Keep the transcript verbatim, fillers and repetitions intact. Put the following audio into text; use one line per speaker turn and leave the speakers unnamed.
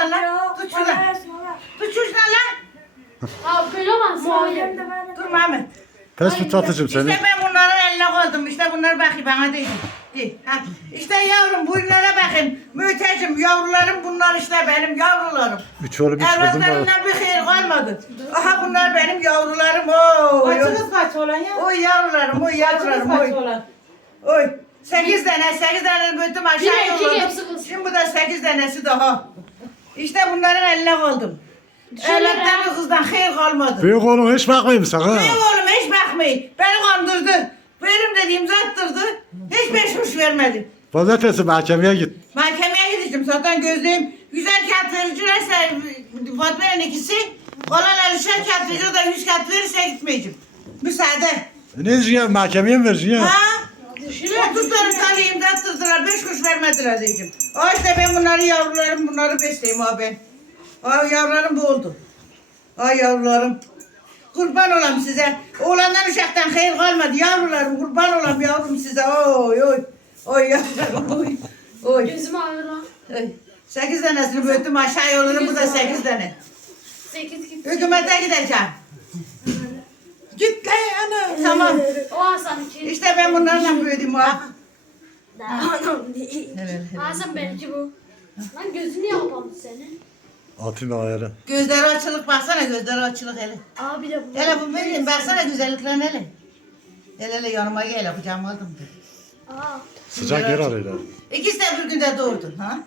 şuradan lan. Tut şuradan. Tut şuradan lan.
Abi böyle olmaz.
Dur Mehmet.
Pes mi tatıcım seni?
İşte ben bunların eline koydum. İşte bunlar bakayım bana değil. De, ha. İşte yavrum bunlara bakayım. Mütecim yavrularım bunlar işte benim yavrularım.
Üç oğlu bir kızım var.
Evlatlarımdan bir hayır kalmadı. Aha bunlar benim yavrularım. Oy, oy.
Kaçınız kaç olan ya?
Oy yavrularım, oy yavrularım,
Kaçınız
oy.
kaç olan?
Oy. Sekiz tane, sekiz tane büyüttüm aşağı
Bir erkek
yolladım.
hepsi kız.
Şimdi bu da sekiz tanesi daha. İşte bunların eline koydum.
Şöyle
Evlattan
ya.
bir kızdan hayır kalmadı.
Büyük oğlum hiç bakmayayım sana ha.
Benim oğlum hiç bakmayın. Beni kandırdı. Verim dediğim zattırdı. Hiç beş kuruş vermedi.
Pazartesi mahkemeye git.
Mahkemeye gideceğim. Zaten gözlüğüm güzel kağıt vericilerse Fatma'nın ikisi. Olan alışan kağıt verici o da yüz kağıt verirse gitmeyeceğim. Müsaade.
E ne diyeceksin ya? Mahkemeye mi vereceksin ya?
Ha? otuz tane tane imdattırdılar. Beş kuruş vermediler diyeceğim. O işte ben bunları yavrularım bunları besleyeyim abi ben. Ay yavrularım bu oldu. Ay yavrularım. Kurban olam size. Oğlandan uşaktan hayır kalmadı. Yavrularım kurban olam yavrum size. Oy oy. Oy yavrularım oy. Oy.
Gözüm ağrıyor lan.
Oy. Sekiz tanesini büyüttüm aşağı yolladım. Bu da sekiz tane.
Sekiz gitti.
Hükümete gideceğim. Git lan ana. Tamam.
O Hasan iki.
İşte ben bunlarla büyüdüm ha. Evet.
Hasan belki bu. Lan gözünü niye kapalı senin?
Atayım ayarı.
Gözleri açılık baksana gözleri açılık hele.
Abi de bu.
Hele bu benim baksana güzelliklerine hele. Hele hele yanıma gel kucağıma aldım.
Aa.
Sıcak yer arıyorlar.
İkisi de bir günde doğurdu ha.